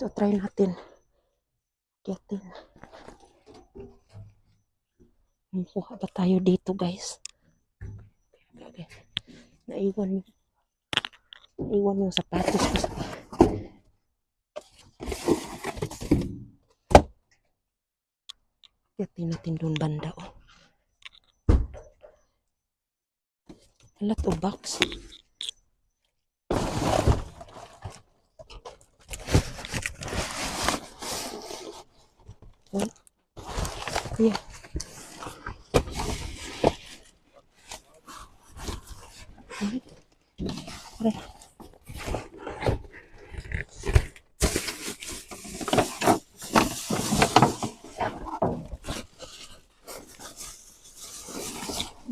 So, try natin. Kiyatin. Makuha ba tayo dito, guys? Grabe. Naiwan yung naiwan yung sapatos ko sa Kiyatin natin doon banda, oh. Hala to box. Kuya. Ay. Aray.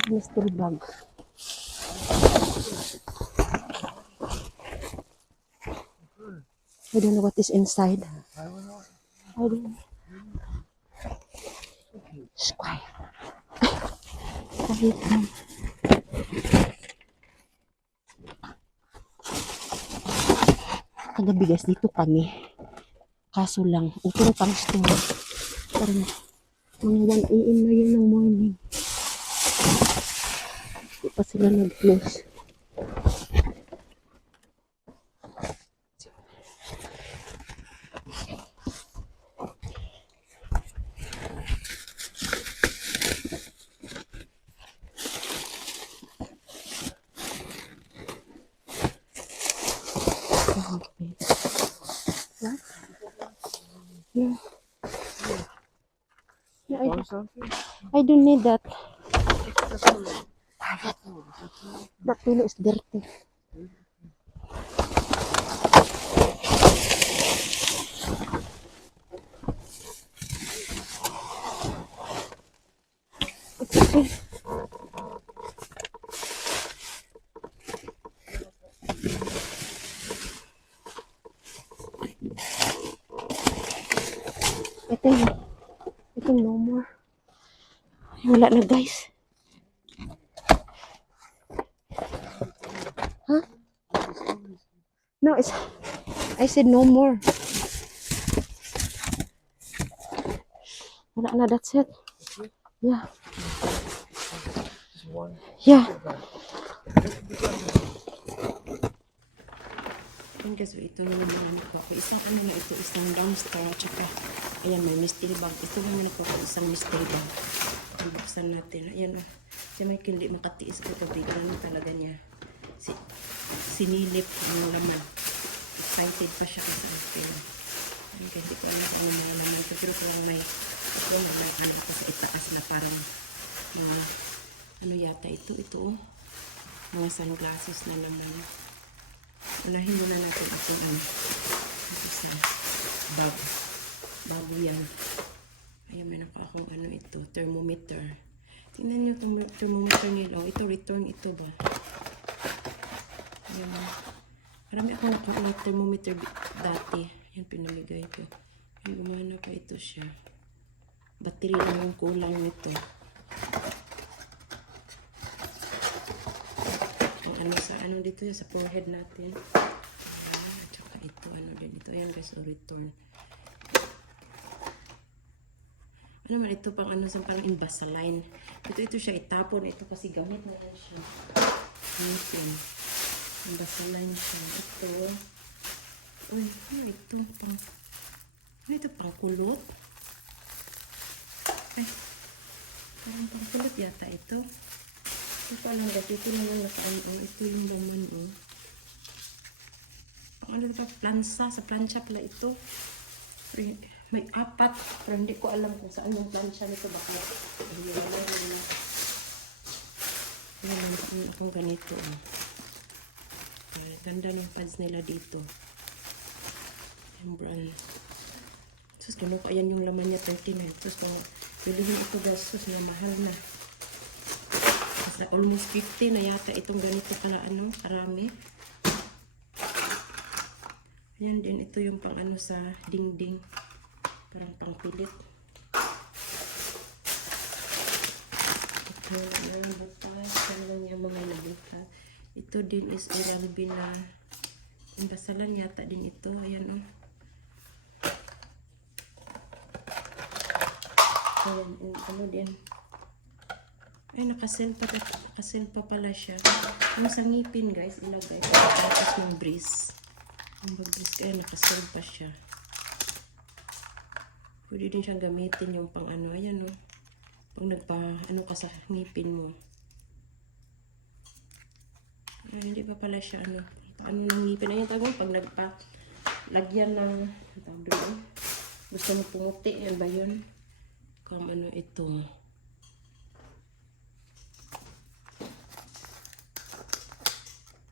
Mystery bag. I don't know what is inside. I don't know. Shh, Quiet lang. Kagabi guys, dito kami. Kaso lang, open pang store. Parang mga 1 a.m. na yun ng morning. Hindi pa sila nag-close. Yeah. Yeah, I, something? I don't need that. That pillow is dirty. Okay. I think, I think no more. Ay, Wala na guys. Huh? No, it's, I said no more. Wala na, that's it. Yeah, yeah. Ayan guys, so ito naman yung ano ko. Isa ko na ito, isang dumpster, at saka, ayan, may mystery bag. Ito naman ako, isang mystery bag. Buksan natin. Ayan o. Si Michael, di makatiis ko. Ganun talaga niya. Si, sinilip ang laman. Excited pa siya kasi akin. Ayan guys, di ko alam ano mga laman. Pero kung may, ito na may ano ito sa itaas na parang, na, ano yata ito, ito oh. Mga sunglasses na naman. Unahin muna natin itong ano. Ito sa bag. Bago yan. Ayan, may naka akong ano ito. Thermometer. Tingnan nyo itong thermometer nila. Oh, ito, return ito ba? Ayan. Marami akong nakakuha thermometer dati. Ayan, pinamigay ko. Ayan, gumana pa ito siya. Battery lang yung kulang nito. Ang ano sa ano dito sa forehead natin. Ayan, at saka ito ano din ito. Ayan guys, o return. Ano man ito pang ano sa parang Invisalign. Ito ito siya itapon ito kasi gamit na yan siya. Gamitin. Invisalign siya. Ito. Uy, ano ito pang ano ito pang kulot? Ay, parang pang kulot yata ito. Ito lang dati, ito lang yung nakaan, oh. Ito yung laman, oh. Ano pa, plansa, sa plancha pala ito. May apat, pero hindi ko alam kung saan yung plancha nito. Baka, hindi ko alam yun. Ayan, meron akong ganito, oh. Ayan, Ganda ng pads nila dito. Yung brand. Sus, kinuha yan yung laman niya, 39. Sus, bilihin ito, guys, sus, na mahal na na almost 50 na yata itong ganito pala ano, karami. Ayan din, ito yung pang ano sa dingding. Parang pang pilit. Ito na yung butas. Kanan yung mga nabutas. Ito din is oral na imbasalan yata din ito. Ayan o. Oh. Ayan, oh, ano din. Ay, nakasil pa, nakasil pa pala siya. Yung sa ngipin, guys, ilagay. Tapos ng breeze. Yung mag-breeze kaya nakasil pa siya. Pwede din siyang gamitin yung pang ano. Ayan, no. Pag nagpa, ano ka sa ngipin mo. Ay, hindi pa pala siya, ano. Paano ng ngipin? Tawag mo, pag nagpa, lagyan ng, tawag doon, gusto mo pumuti, yan ba yun? Kung ano ito.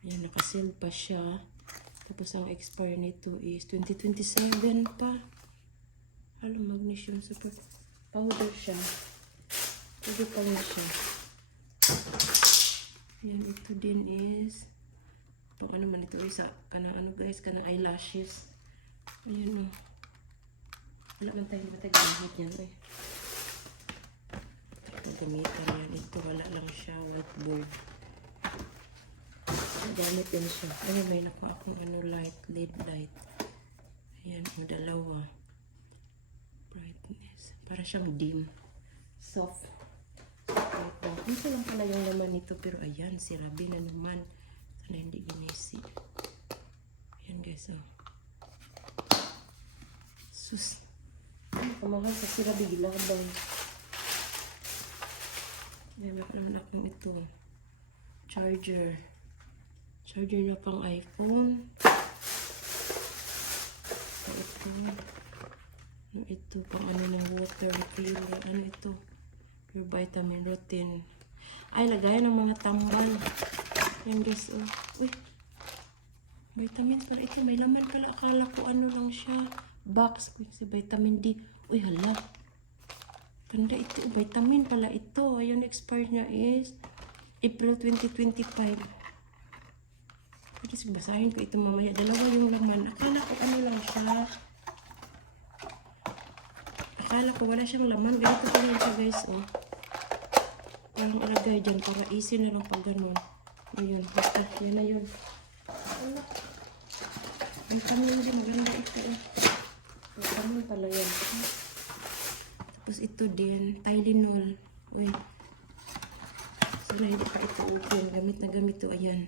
Ayan, nakasil pa siya. Tapos ang expire nito is 2027 pa. Halo, magnesium super powder siya. Pwede pa rin siya. Ayan, ito din is pang ano man ito isa kanang ano guys kanang eyelashes ayan o wala man tayo ba tayo gamit yan eh ito gamitan yan ito wala lang siya whiteboard gamit din siya. Ayun may nakuha akong ano light led light. Ayan o dalawa. Brightness. Para siyang dim. Soft. Ito ito lang pala yung laman nito pero ayan sirabi na naman. Sana hindi ginisi ayan guys oh sus. Ay kamahal sa sirabi gilabang meron naman akong ito. Charger charger na pang iPhone. Ito ano ito? Pang ano ng water refiller ano ito? Pure vitamin routine. Ay lagayan ng mga tambal. Yan guys oh. Uy. Vitamin pala ito. May laman pala. Akala ko ano lang siya. Box ko si vitamin D. Uy hala. Ganda ito. Vitamin pala ito. Ayun expired niya is April 2025 sig basahin ko ito mamaya. Dalawa yung laman. Akala ko ano lang siya. Akala ko wala siyang laman. Ganito pa rin siya guys oh. Parang ilagay dyan para easy na lang pag ganun. Ayun basta. Yan na yun. Ang kamin din maganda ito eh. Ang kamin pala yan tapos ito din Tylenol. Uy. Sana hindi pa ito open gamit na gamit to. Ayan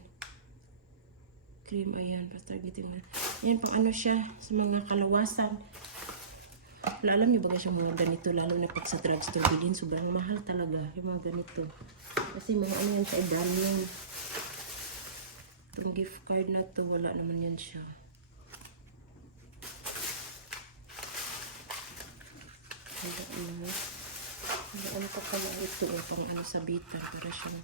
cream ayan basta gitu mo. Ayan pang ano siya sa mga kalawasan. Wala alam niyo ba siya mga ganito lalo na pag sa drugstore bilhin sobrang mahal talaga yung mga ganito. Kasi mga ano yan siya idalyon itong gift card na to wala naman yan siya. Wala ano? Wala ano pa pala ito o pang ano sabitan para siyang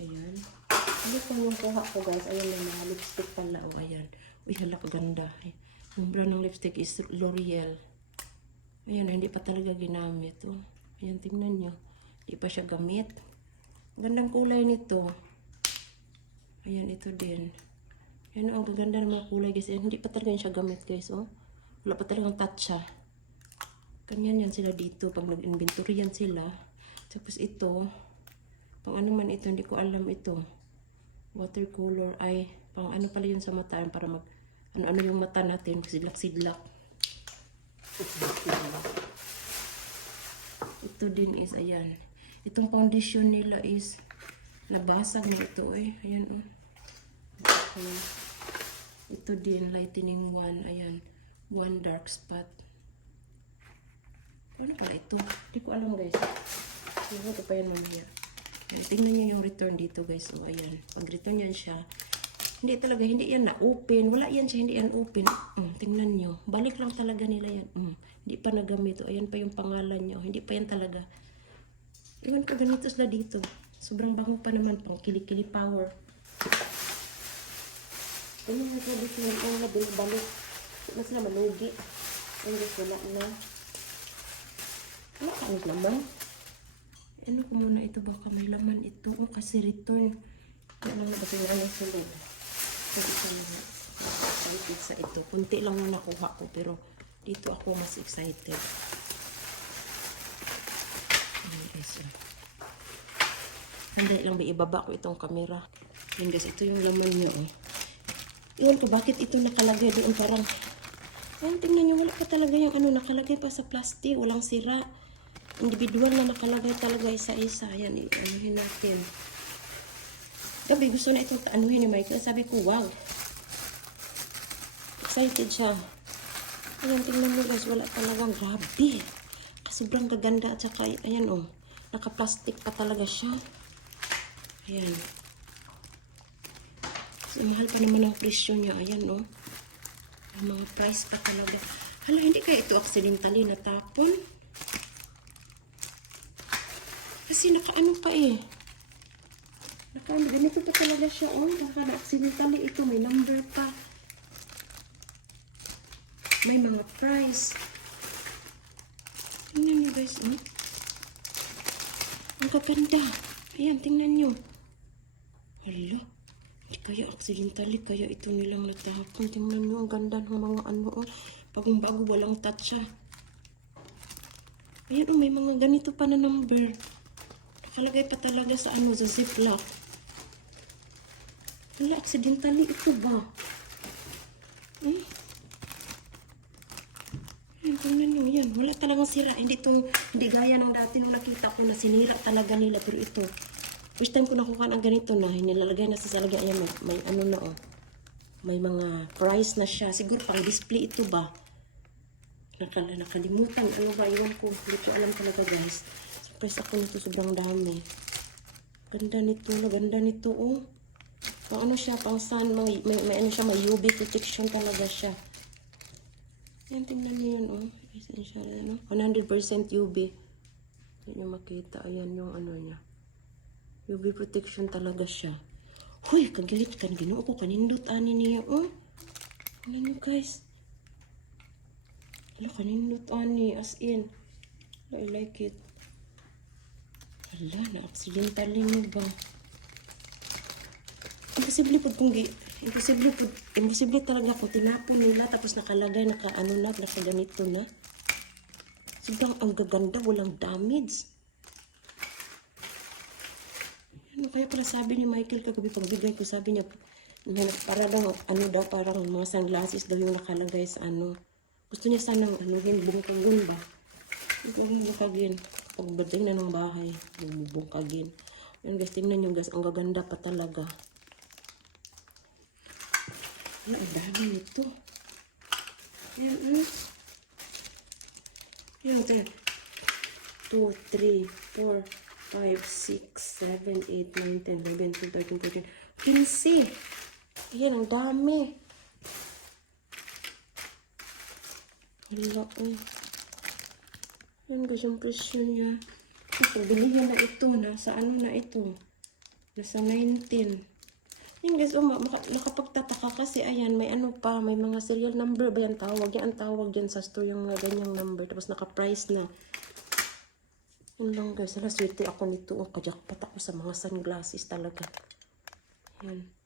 ayan. ano pa yung kuha ko guys ayan yung mga lipstick pala o ayan uy hala kaganda yung brand ng lipstick is L'Oreal Ayan, hindi pa talaga ginamit. Oh. Ayan, tingnan nyo. Hindi pa siya gamit. Gandang kulay nito. Ayan, ito din. Ayan, ang gaganda ng mga kulay guys. Ayan, hindi pa talaga siya gamit guys. Oh. Wala pa talagang touch siya. Kanyan yan sila dito. Pag nag-inventory yan sila. Tapos ito. Pang ano man ito, hindi ko alam ito. Watercolor ay pang ano pala yun sa mata para mag ano-ano yung mata natin. Sidlak-sidlak. Ito din is, ayan. Itong foundation nila is, nabasag na ito eh. Ayan oh. Ito din, lightening one. Ayan. One dark spot. Ano pala ito? Hindi ko alam guys. Hindi ko pa yan mamaya. Tingnan niyo yung return dito guys. O ayan. Pag return yan siya, hindi talaga, hindi yan na-open. Wala yan siya, hindi yan open. Mm, tingnan nyo. Balik lang talaga nila yan. Mm, hindi pa nagamit. O, ayan pa yung pangalan nyo. Hindi pa yan talaga. Iwan ko ganito sila dito. Sobrang bango pa naman. Pang kilikili power. Ano nga sabi ko, hindi ko nga balik. Mas na malugi. Ang gusto wala na. Wala ka ang laman. Ano ko muna ito baka may laman ito. O kasi return. Wala na ba ito yung sunod. Kasi ito na excited sa ito. Kunti lang yung nakuha ko pero dito ako mas excited. Oh. Hindi lang ba ibaba ko itong camera. Ayan guys, ito yung laman nyo eh. Iwan ko bakit ito nakalagay doon parang Ayan, tingnan nyo, wala pa talaga yung ano, nakalagay pa sa plastic, walang sira. Individual na nakalagay talaga isa-isa. Ayan, i-anuhin natin. Gabi, gusto na itong anuhin ni Michael. Sabi ko, wow. Excited siya. Ayan, tingnan mo guys, wala talagang grabe. Sobrang gaganda at saka, ayan oh, naka-plastic pa talaga siya. Ayan. So, mahal pa naman ang presyo niya. Ayan oh. Ang mga price pa talaga. Hala, hindi kaya ito accidentally natapon? Kasi nakaano pa eh. Nakaano, ganito pa talaga siya oh. Baka na-accidentally ito, may number pa. May mga price. Tingnan nyo guys, oh. Ang gaganda. Ayan, tingnan nyo. Hala. Hindi kaya accidentally, kaya ito nilang natapon. Tingnan nyo, ang ganda ng mga ano, oh. Bagong bago, walang touch, ah. Ayan, oh, may mga ganito pa na number. Nakalagay pa talaga sa ano, sa ziplock. Hala, accidentally ito ba? Hmm? Ayan, tingnan nyo, yan. Wala talagang sira. Hindi to, hindi gaya ng dati nung nakita ko na sinira talaga nila. Pero ito, first time ko nakuha ng ganito na, nilalagay na sa salagyan. Ayan, may, may ano na, oh. May mga price na siya. Siguro pang display ito ba? Nakal nakalimutan. Ano ba? Iwan ko. Hindi ko alam talaga, guys. Surprise ako nito. Sobrang dami. Ganda nito. Ganda nito, oh. Pang ano siya, pang sun. May, may, may ano siya, may UV protection talaga siya. Yan, tingnan niyo yun, oh. Essential, ano? 100% UV. Hindi niyo makita. Ayan yung ano niya. UV protection talaga siya. Huy, kagilit kan ginoo ko. Kanindot ani niya, oh. Tingnan niyo, guys. Hala, kanindot ani. As in. I like it. Hala, na-accidentally mo ba? Imposible po kung. Imposible po... Imposible talaga kung tinapon nila tapos nakalagay, naka ano na, naka ganito na. Sobrang ang gaganda, walang damage. Ano kaya pala sabi ni Michael kagabi pagbigay ko, sabi niya, na para daw, ano daw, parang mga sunglasses daw yung nakalagay sa ano. Gusto niya sanang anuhin, bungkagun ba? Bungkagin. Pagdating na ng bahay, bubungkagin. Yan guys, tingnan nyo guys, ang gaganda pa talaga. Ay, ang dami nito. Yan, ano? Yan, yan. 2, 3, 4, 5, 6, 7, 8, 9, 10, 11, 12, 13, 14, 15. Ayan, ang dami. Hala, eh. Yan guys, ang presyo niya. Ito, bilihin na ito. Nasa ano na ito? Nasa 19. Yan guys, oh, ma- maka- nakapagtataka kasi ayan, may ano pa, may mga serial number ba yan tawag? Yan ang tawag dyan sa store yung mga ganyang number. Tapos naka-price na. Yun lang guys, hala swerte ako nito. Oh, kajakpat ako sa mga sunglasses talaga. Yan.